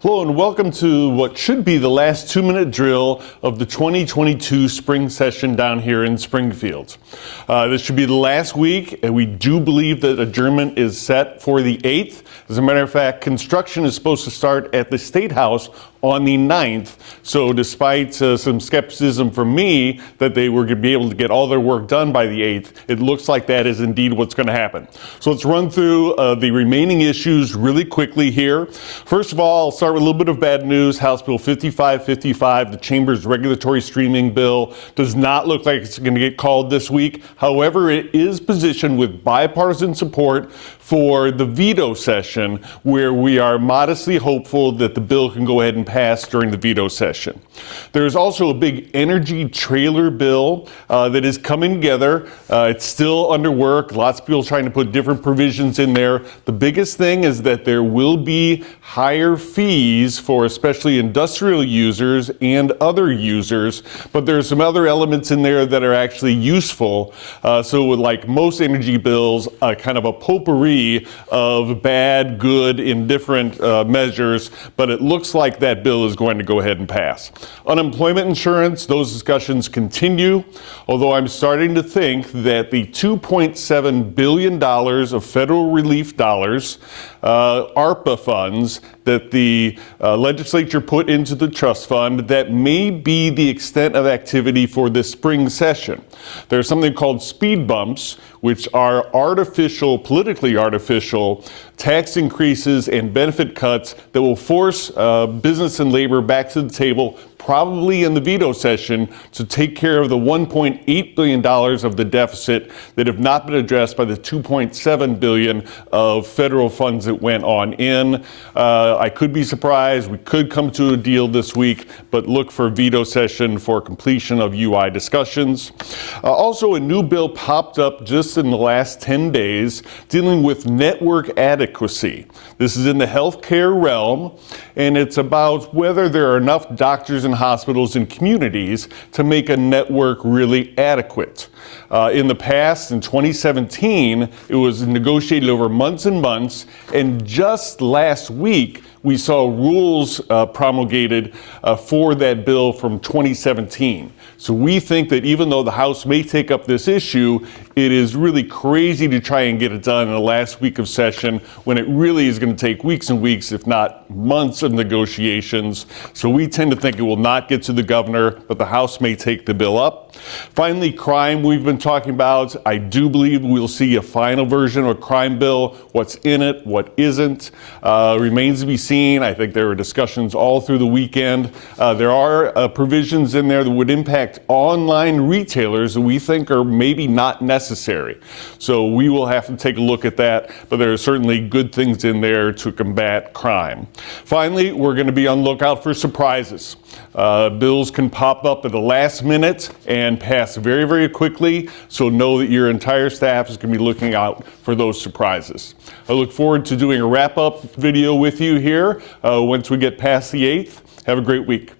Hello and welcome to what should be the last 2-minute drill of the 2022 spring session down here in Springfield. This should be the last week, and we do believe that adjournment is set for the 8th. As a matter of fact, construction is supposed to start at the State House on the 9th. So despite some skepticism from me that they were going to be able to get all their work done by the 8th, it looks like that is indeed what's going to happen. So let's run through the remaining issues really quickly here. First of all, I'll start with a little bit of bad news. House Bill 5555, the Chamber's regulatory streaming bill, does not look like it's going to get called this week. However, it is positioned with bipartisan support for the veto session, where we are modestly hopeful that the bill can go ahead and pass during the veto session. There's also a big energy trailer bill that is coming together. It's still under work. Lots of people trying to put different provisions in there. The biggest thing is that there will be higher fees for especially industrial users and other users, but there's some other elements in there that are actually useful. So like most energy bills, kind of a potpourri of bad, good, indifferent measures, but it looks like that bill is going to go ahead and pass. Unemployment insurance, those discussions continue, although I'm starting to think that the $2.7 billion of federal relief dollars, ARPA funds, that the legislature put into the trust fund, that may be the extent of activity for this spring session. There's something called speed bumps, which are artificial, politically artificial, tax increases and benefit cuts that will force business and labor back to the table, probably in the veto session, to take care of the $1.8 billion of the deficit that have not been addressed by the $2.7 billion of federal funds that went on in. I could be surprised. We could come to a deal this week, but look for veto session for completion of UI discussions. Also, a new bill popped up just in the last 10 days dealing with network adequacy. This is in the healthcare realm, and it's about whether there are enough doctors and hospitals and communities to make a network really adequate. In the past, in 2017, it was negotiated over months and months, and just last week, we saw rules promulgated for that bill from 2017. So we think that even though the House may take up this issue, it is really crazy to try and get it done in the last week of session when it really is going to take weeks and weeks, if not months of negotiations. So we tend to think it will not get to the governor, but the House may take the bill up. Finally, crime we've been talking about. I do believe we'll see a final version of a crime bill. What's in it, what isn't, remains to be seen. I think there were discussions all through the weekend. There are provisions in there that would impact online retailers that we think are maybe not necessary. So we will have to take a look at that, but there are certainly good things in there to combat crime. Finally, we're going to be on the lookout for surprises. Bills can pop up at the last minute and pass very, very quickly, so know that your entire staff is going to be looking out for those surprises. I look forward to doing a wrap-up video with you here once we get past the 8th. Have a great week.